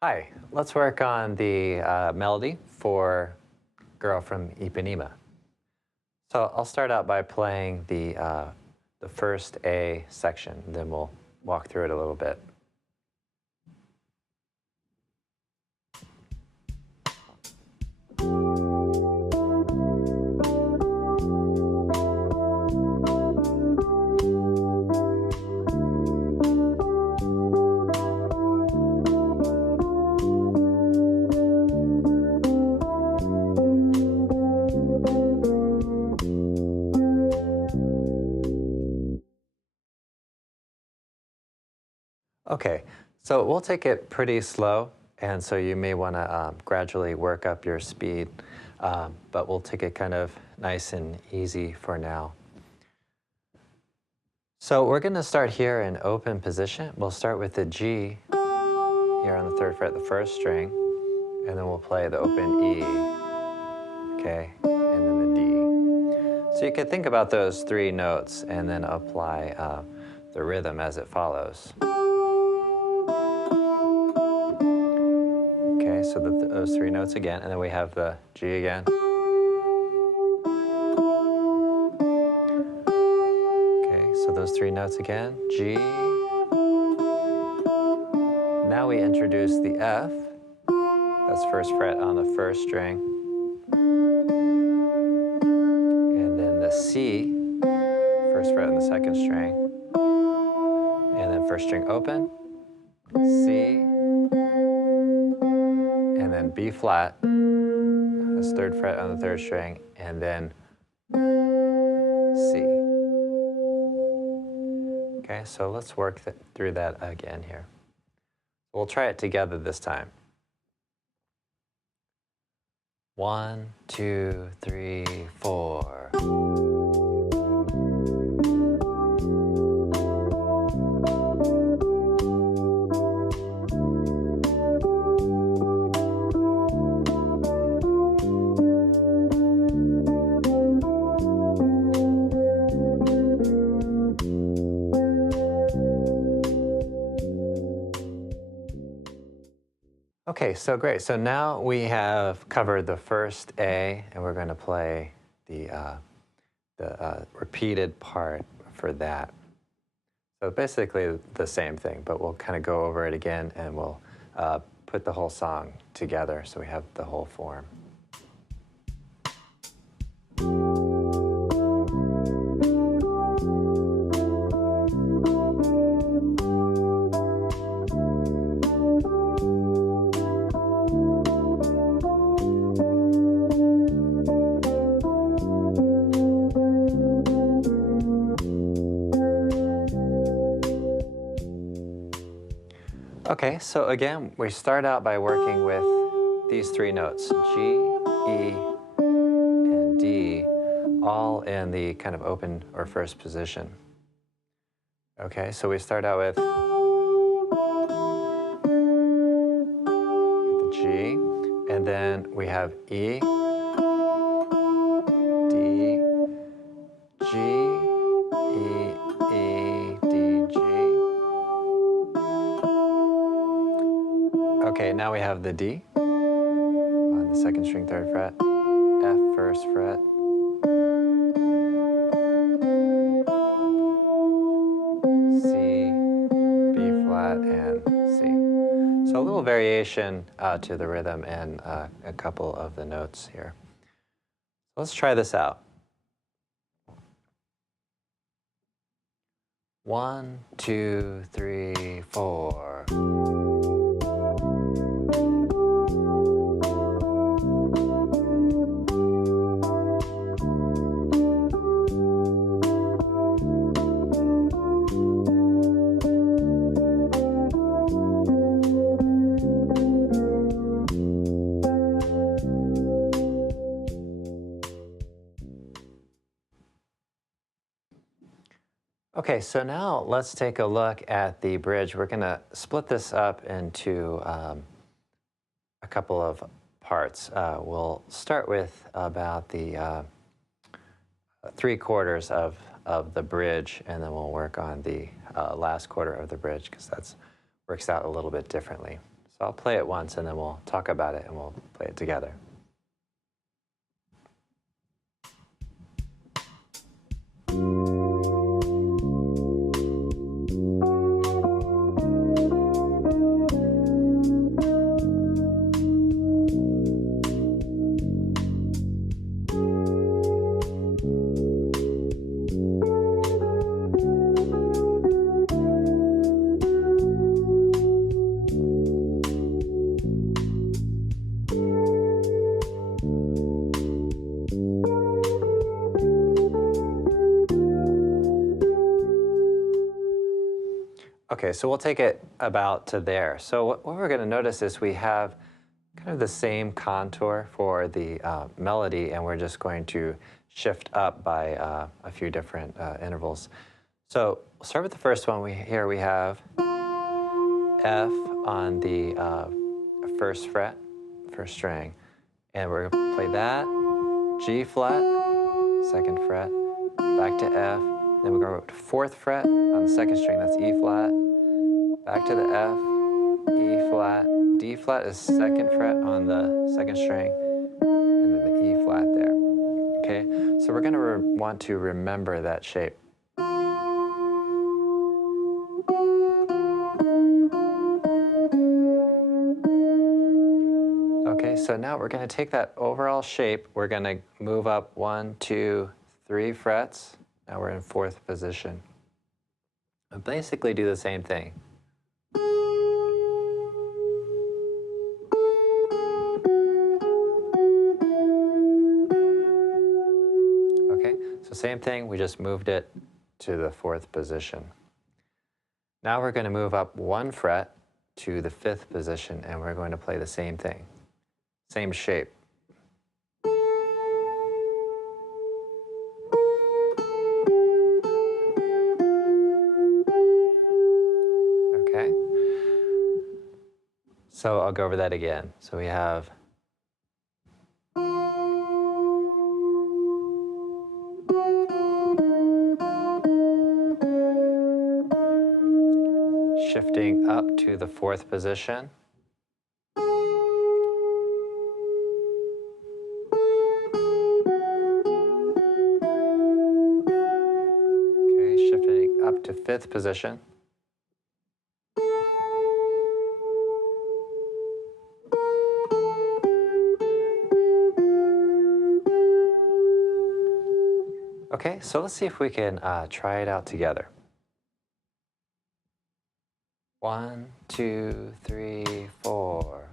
Hi, let's work on the melody for Girl from Ipanema. So I'll start out by playing the first A section, then we'll walk through it a little bit. Okay, so we'll take it pretty slow, and so you may want to gradually work up your speed, but we'll take it kind of nice and easy for now. So we're going to start here in open position. We'll start with the G here on the 3rd fret, the 1st string, and then we'll play the open E, okay, and then the D. So you can think about those 3 notes and then apply the rhythm as it follows. Okay, so those 3 notes again, and then we have the G again. Okay, so those 3 notes again, G. Now we introduce the F, that's 1st fret on the 1st string. And then the C, 1st fret on the 2nd string. And then 1st string open, C, and then B flat, that's 3rd fret on the 3rd string, and then C. Okay, so let's work through that again here. We'll try it together this time. 1, 2, 3, 4. Okay, so great. So now we have covered the first A, and we're going to play the repeated part for that. So basically the same thing, but we'll kind of go over it again, and we'll put the whole song together so we have the whole form. Okay, so again, we start out by working with these 3 notes, G, E, and D, all in the kind of open or 1st position. Okay, so we start out with the G, and then we have E, D, G, E, E, D, G. Okay, now we have the D on the 2nd string, 3rd fret, F 1st fret, C, B flat, and C. So a little variation to the rhythm and a couple of the notes here. Let's try this out. 1, 2, 3, 4. Okay, so now let's take a look at the bridge. We're going to split this up into a couple of parts. We'll start with about the 3/4 of the bridge, and then we'll work on the last quarter of the bridge because that works out a little bit differently. So I'll play it once and then we'll talk about it and we'll play it together. Okay, so we'll take it about to there. So what we're going to notice is we have kind of the same contour for the melody, and we're just going to shift up by a few different intervals. So we'll start with the first one. Here we have F on the first fret, first string, and we're going to play that, G flat, second fret, back to F, then we go to fourth fret on the second string, that's E flat, back to the F, E flat, D flat is second fret on the second string, and then the E flat there. Okay, so we're going to want to remember that shape. Okay, so now we're going to take that overall shape, we're going to move up 1, 2, 3 frets. Now we're in fourth position. And basically do the same thing. Okay, so same thing, we just moved it to the fourth position. Now we're going to move up 1 fret to the fifth position, and we're going to play the same thing. Same shape. Okay. So I'll go over that again. So we have shifting up to the fourth position. Okay, shifting up to fifth position. Okay, so let's see if we can try it out together. 1, 2, 3, 4.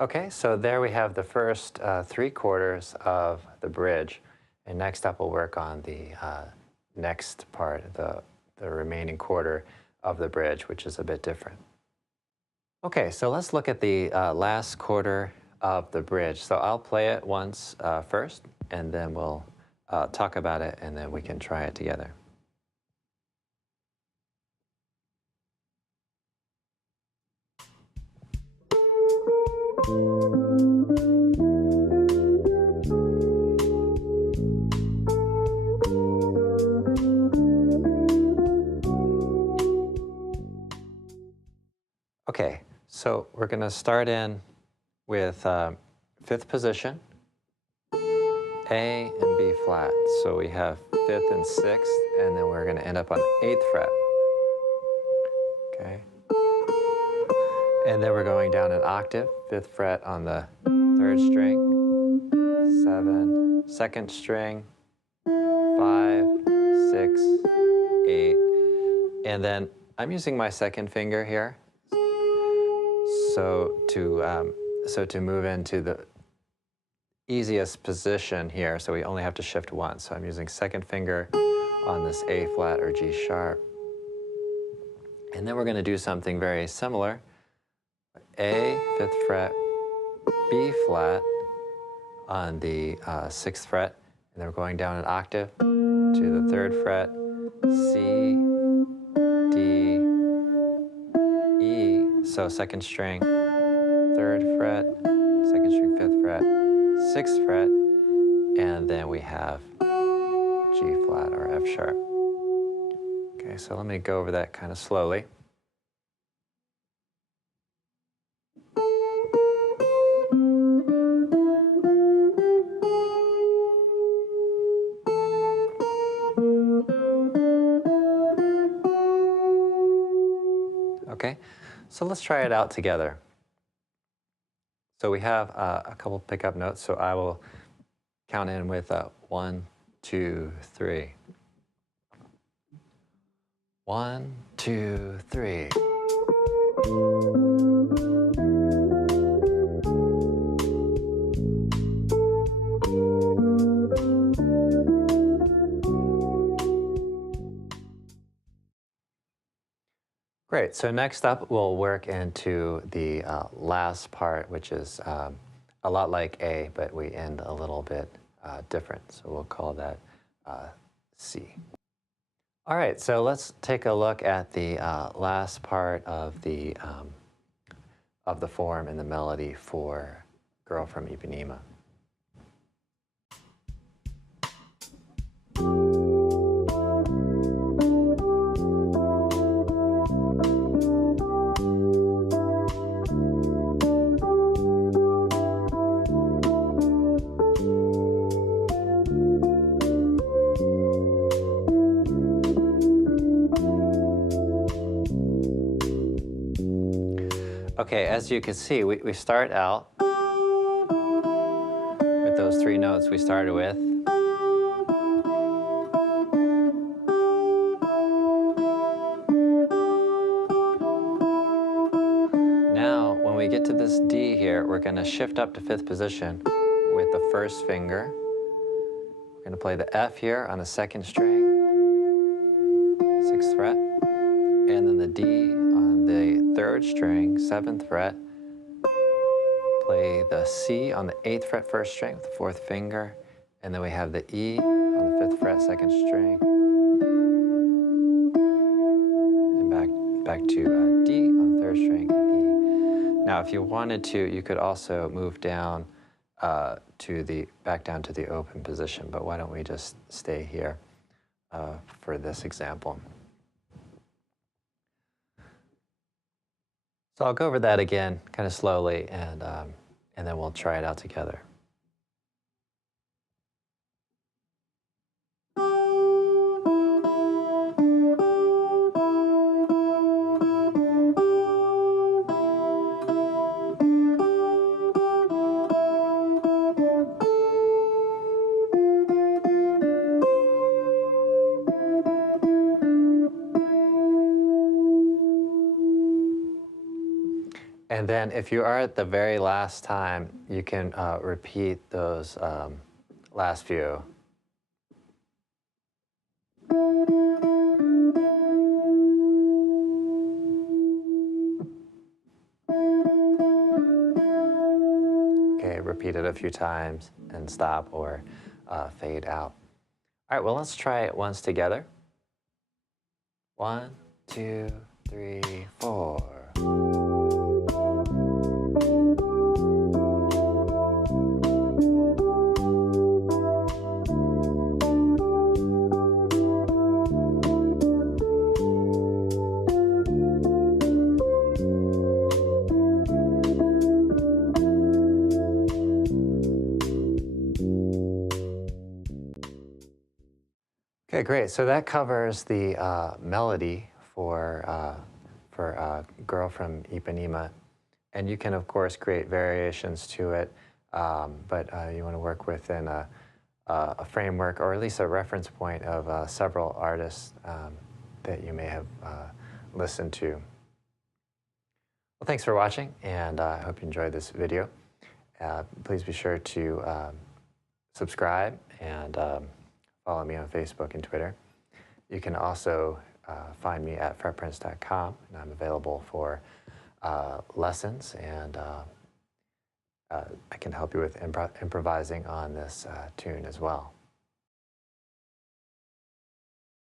Okay, so there we have the first 3 quarters of the bridge. And next up we'll work on the next part, the remaining quarter of the bridge, which is a bit different. Okay, so let's look at the last quarter of the bridge. So I'll play it once first, and then we'll talk about it, and then we can try it together. Okay, so we're going to start in with fifth position, A and B flat. So we have fifth and sixth, and then we're going to end up on eighth fret. Okay. And then we're going down an octave, fifth fret on the third string, 7, second string, 5, 6, 8, and then I'm using my second finger here. So to move into the easiest position here, so we only have to shift once. So I'm using second finger on this A flat or G sharp. And then we're going to do something very similar. A, 5th fret, B flat on the 6th fret, and then we're going down an octave to the 3rd fret, C, D, E, so 2nd string, 3rd fret, 2nd string, 5th fret, 6th fret, and then we have G flat or F sharp. Okay, so let me go over that kind of slowly. Okay, so let's try it out together. So we have a couple pickup notes, so I will count in with 1, 2, 3. 1, 2, 3. Great, so next up we'll work into the last part, which is a lot like A, but we end a little bit different. So we'll call that C. All right, so let's take a look at the last part of the form and the melody for Girl from Ipanema. Okay, as you can see, we start out with those 3 notes we started with. Now, when we get to this D here, we're going to shift up to 5th position with the 1st finger. We're going to play the F here on the 2nd string, 6th fret, and then the D on the 3rd string, 7th fret. Play the C on the 8th fret, 1st string with the 4th finger, and then we have the E on the 5th fret, 2nd string, and back to D on the 3rd string and E. Now, if you wanted to, you could also move down back down to the open position, but why don't we just stay here for this example. So I'll go over that again kind of slowly, and then we'll try it out together. And then if you are at the very last time, you can repeat those last few. Okay, repeat it a few times and stop or fade out. All right, well, let's try it once together. 1, 2, 3, 4. Okay, great. So that covers the melody for Girl from Ipanema. And you can, of course, create variations to it, but you want to work within a framework or at least a reference point of several artists that you may have listened to. Well, thanks for watching, and I hope you enjoyed this video. Please be sure to subscribe and follow me on Facebook and Twitter. You can also find me at fretprince.com, and I'm available for lessons, and I can help you with improvising on this tune as well.